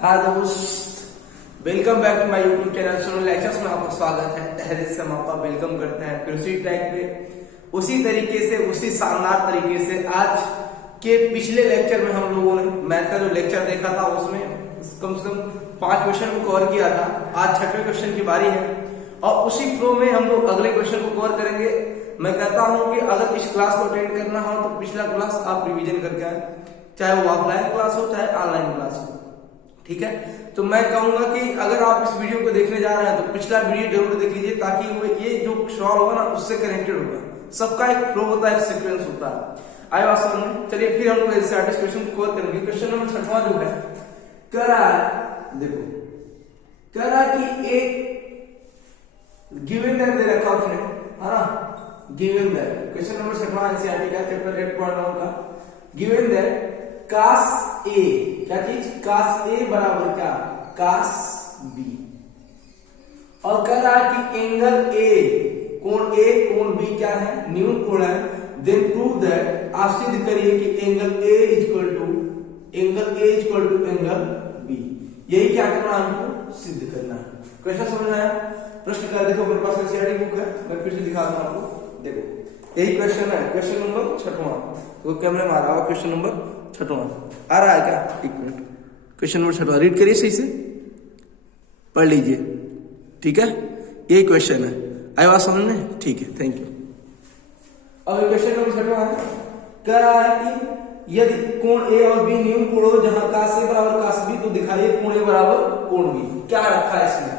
हाँ दोस्त, welcome back to my YouTube channel Sonal lectures में आपका स्वागत है। तहे दिल से हम आपका वेलकम करते हैं फिर उसी ट्रैक पे, उसी तरीके से, उसी शानदार तरीके से। आज के पिछले लेक्चर में हम लोगों ने मैथ का जो लेक्चर देखा था उसमें कम से कम 5 क्वेश्चन को कवर किया था। आज 6वें क्वेश्चन की बारी है और उसी फ्लो में हम लोग अगले क्वेश्चन को कवर करेंगे। मैं कहता हूँ कि अगर इस क्लास को अटेंड करना हो तो पिछला क्लास आप रिविजन करके आए, चाहे वो ऑफलाइन क्लास हो चाहे ऑनलाइन क्लास हो, ठीक है। तो मैं कहूंगा कि अगर आप इस वीडियो को देखने जा रहे हैं तो पिछला वीडियो जरूर देख लीजिए, ताकि वो ये जो सवाल होगा ना उससे कनेक्टेड होगा। सबका एक फ्लो होता है, एक सीक्वेंस होता है। आए बात समझ में? चलिए फिर हम लोग इस क्वेश्चन को कवर करेंगे। क्वेश्चन नंबर 6वां जो है, कह रहा है, देखो कह रहा है कि एक गिवन दैट दे रखा उसने, है ना, गिवन दैट। क्वेश्चन नंबर 6वां एनसीईआरटी का चैप्टर 8.1 का गिवन दैट कास ए, क्या चीज, कास ए बराबर क्या, कास बी। और कह रहा है कि एंगल ए, कोण ए कोण बी क्या है, न्यून कोण है। देन प्रूव दैट, आप सिद्ध करिए कि angle A equal to angle B. यही क्या करना है, हमको सिद्ध करना है। क्वेश्चन समझ आया? प्रश्न कर देखो, मेरे पास एनसीईआरटी बुक है, मैं फिर से दिखाता हूं आपको। देखो यही क्वेश्चन है, क्वेश्चन नंबर 6वां। तो कैमरे में आ रहा होगा क्वेश्चन नंबर 6वां आ रहा है क्या? एक मिनट, क्वेश्चन नंबर 6वां रीड करिए, सही से पढ़ लीजिए, ठीक है। यही क्वेश्चन है, आई बात समझ में? ठीक है, थैंक यू। अब क्वेश्चन नंबर 6वां है, कह रहा है कि यदि कोण ए और बी न्यून कोण हो, जहां कास ए बराबर कास बी, तो दिखाइए कोण ए बराबर कोण बी। क्या रखा है इसमें?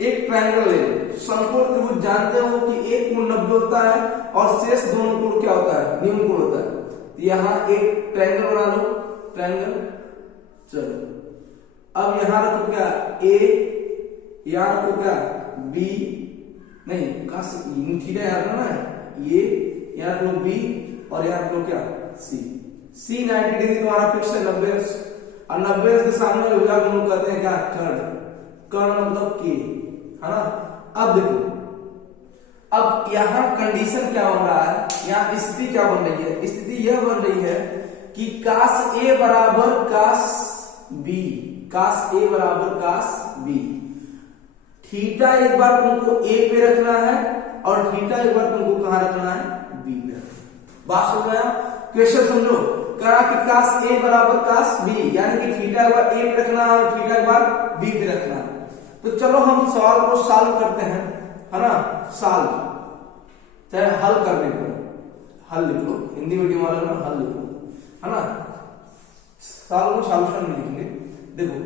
एक ट्रायंगल ले, समकोण त्रिभुज जानते हो कि एक कोण 90 होता है और शेष दोनों कोण क्या होता है, न्यून कोण होता है। यहां एक ट्रायंगल बना लो, ट्रायंगल। चलो अब यहां रखो क्या, ए, यहां रखो क्या, बी, नहीं काश थीटा यहां रखना है, ये यहां रख लो बी और यहां रख लो क्या, सी। सी 90 डिग्री तुम्हारा फिक्स है 90 और 90 के सामने हो गया, हम लोग कहते हैं क्या, कर्ण। कर्ण मतलब के, है ना। अब देखो, अब यहां कंडीशन क्या बन रहा है, यहां स्थिति क्या बन रही है? स्थिति यह बन रही है कि कास ए बराबर कास बी, कास ए बराबर कास बी। थीटा एक बार तुमको ए पे रखना है और थीटा एक बार तुमको कहां रखना है, बी पे। बात सुन रहे हैं? क्वेश्चन समझो, कहा कि कास ए बराबर कास बी, यानी कि थीटा एक बार ए पे रखना है और थीटा एक बार बी पे रखना है। तो चलो हम सवाल को सॉल्व करते हैं, है ना। सॉल्व चाहे हल करने को, हल लिख लो, हिंदी मीडियम वाले ना हल लिखो, है ना। सॉल्व को सॉल्यूशन में लिखेंगे। देखो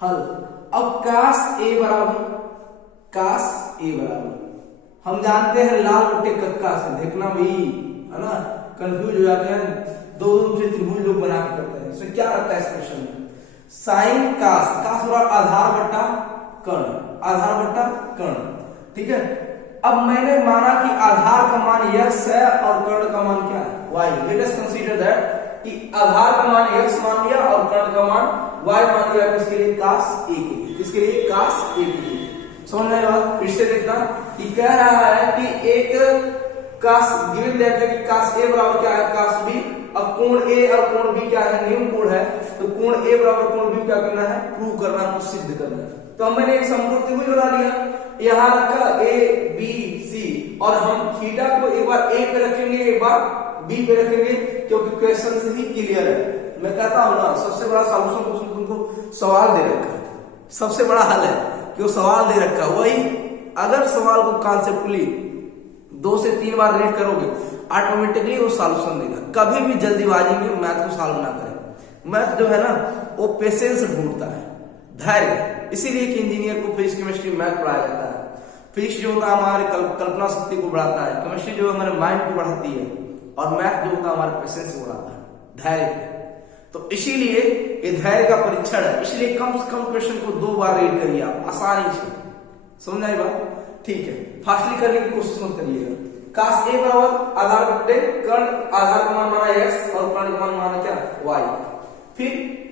हल, अब कास ए बराबर हम जानते हैं लाल बट्टे कक्का से, देखना भाई, है ना, कंफ्यूज हो जाते हैं, दो से त्रिभुज लोग बना के करते हैं। इसमें क्या रखता है इस क्वेश्चन में, साइन कास बराबर आधार बट्टा कर्ण, ठीक है। अब मैंने माना कि आधार का मान x है और कर्ण का मान क्या है, y। Let us consider that कि आधार का मान x मान लिया और कर्ण का मान y मान लिया, किसके लिए, कास a के लिए। किसके लिए, कास a के लिए। समझ में आया? फिर से देखना कि कह रहा है कि एक कास गिवन दैट है कि कास a बराबर क्या है, कास b। अब कोण a और कोण b क्या है, न्यून कोण है, तो कोण a बराबर कोण b क्या करना है, प्रूव करना है, सिद्ध करना है। तो मैंने एक समकोण त्रिभुज बना लिया, यहां रखा a b c और हम थीटा को एक बार a पे रखेंगे एक बार b पे रखेंगे, क्योंकि क्वेश्चन से ही क्लियर है। मैं कहता हूं ना, सबसे बड़ा सॉल्यूशन तुमको सवाल दे रखा है, सबसे बड़ा हल है कि वो सवाल दे रखा है। वही अगर सवाल को कॉन्सेप्टली 2 से 3 बार रीड करोगे, ऑटोमेटिकली वो सॉल्यूशन देगा। कभी भी जल्दीबाजी में मैथ को सॉल्व ना करें। मैथ जो है ना, वो पेशेंस ढूंढता है, धैर्य। इसीलिए कि इंजीनियर को फिजिक्स केमिस्ट्री मैथ पढ़ाया जाता है। फिजिक्स जो होता है हमारे कल्पना शक्ति को बढ़ाता है, केमिस्ट्री जो हमारे माइंड को बढ़ाती है, और मैथ जो होता है हमारे पेशेंस को बढ़ाता है, धैर्य। तो इसीलिए ये धैर्य का परीक्षण है। इसलिए कम से कम क्वेश्चन को 2 बार रीड करिए आप, आसानी से। समझ आई बात? ठीक है, फास्टली करने की कोशिश मत करिएगा। कास ए बराबर आधार बट्टे कर्ण, आधार का मान माना x और कर्ण का मान माना क्या, y। फिर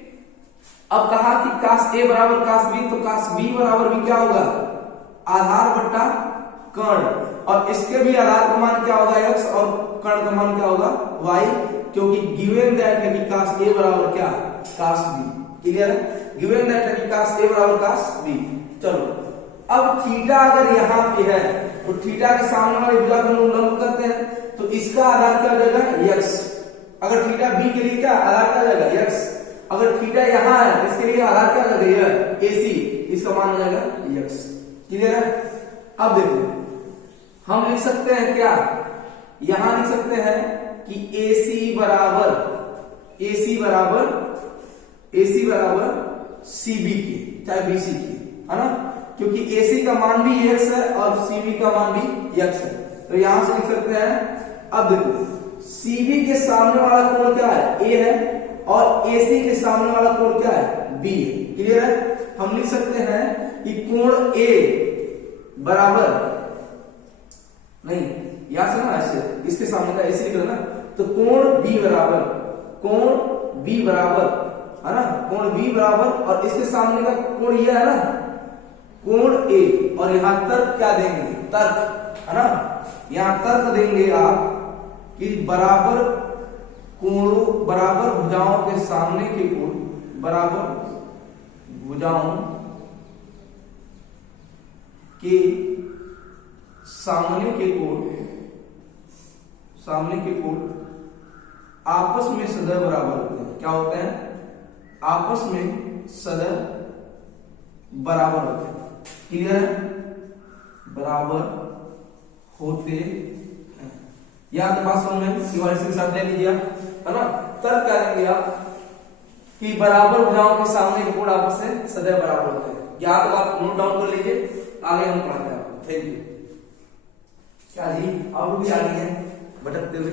अब कहा कि कास ए बराबर कास बी, तो कास बी बराबर भी क्या होगा, आधार बट्टा कर्ण, और इसके भी आधार का मान क्या होगा, x और कर्ण का मान क्या होगा, y। क्योंकि गिवन दैट है कि काश ए बराबर क्या, काश बी। क्लियर है, गिवन दैट है कि काश ए बराबर काश बी। चलो अब थीटा अगर यहाँ पे है तो थीटा के सामने वाले भुजा को लंब करते हैं, तो इसका आधार क्या हो जाएगा, x। अगर थीटा बी के लिए क्या आधार क्या हो जाएगा, x। अगर थीटा यहाँ है इसके लिए आधार क्या हो जाएगा, AC, इसका मान हो जाएगा x। क्लियर है। अब देखो हम लिख सकते हैं क्या, यहां लिख सकते हैं कि AC बराबर CB के, चाहे BC के, है ना, क्योंकि AC का मान भी x है और CB का मान भी x है, तो यहां से लिख सकते हैं। अब देखो CB के सामने वाला कोण क्या है, A है, और AC के सामने वाला कोण क्या है, B है। क्लियर है। हम लिख सकते हैं कि कोण A बराबर, नहीं यहां से ना ऐसे इसके सामने का AC लिख रहे ना, तो कोण B बराबर है ना, कोण B बराबर, और इसके सामने का कोण ये है ना, कोण A, और यहां तर्क क्या देंगे, तर्क, है ना, यहां तर्क देंगे आप कि बराबर कोणों, बराबर भुजाओं के सामने के कोण, बराबर भुजाओं के सामने के कोण आपस में सदैव बराबर होते हैं। क्या होते हैं, आपस में सदैव बराबर होते हैं। क्लियर है, बराबर होते हैं। यहां के पास समझ में सिवाइस के साथ ले लीजिए, है ना, तर्क क्या लेंगे आप कि बराबर भुजाओं के सामने के कोण आपस में सदैव बराबर होते हैं। यहाँ तक आप नोट डाउन कर लीजिए, आगे हम पढ़ाते हैं आपको। Thank you. क्या जी आप भी आ रही हैं भटकते हुए।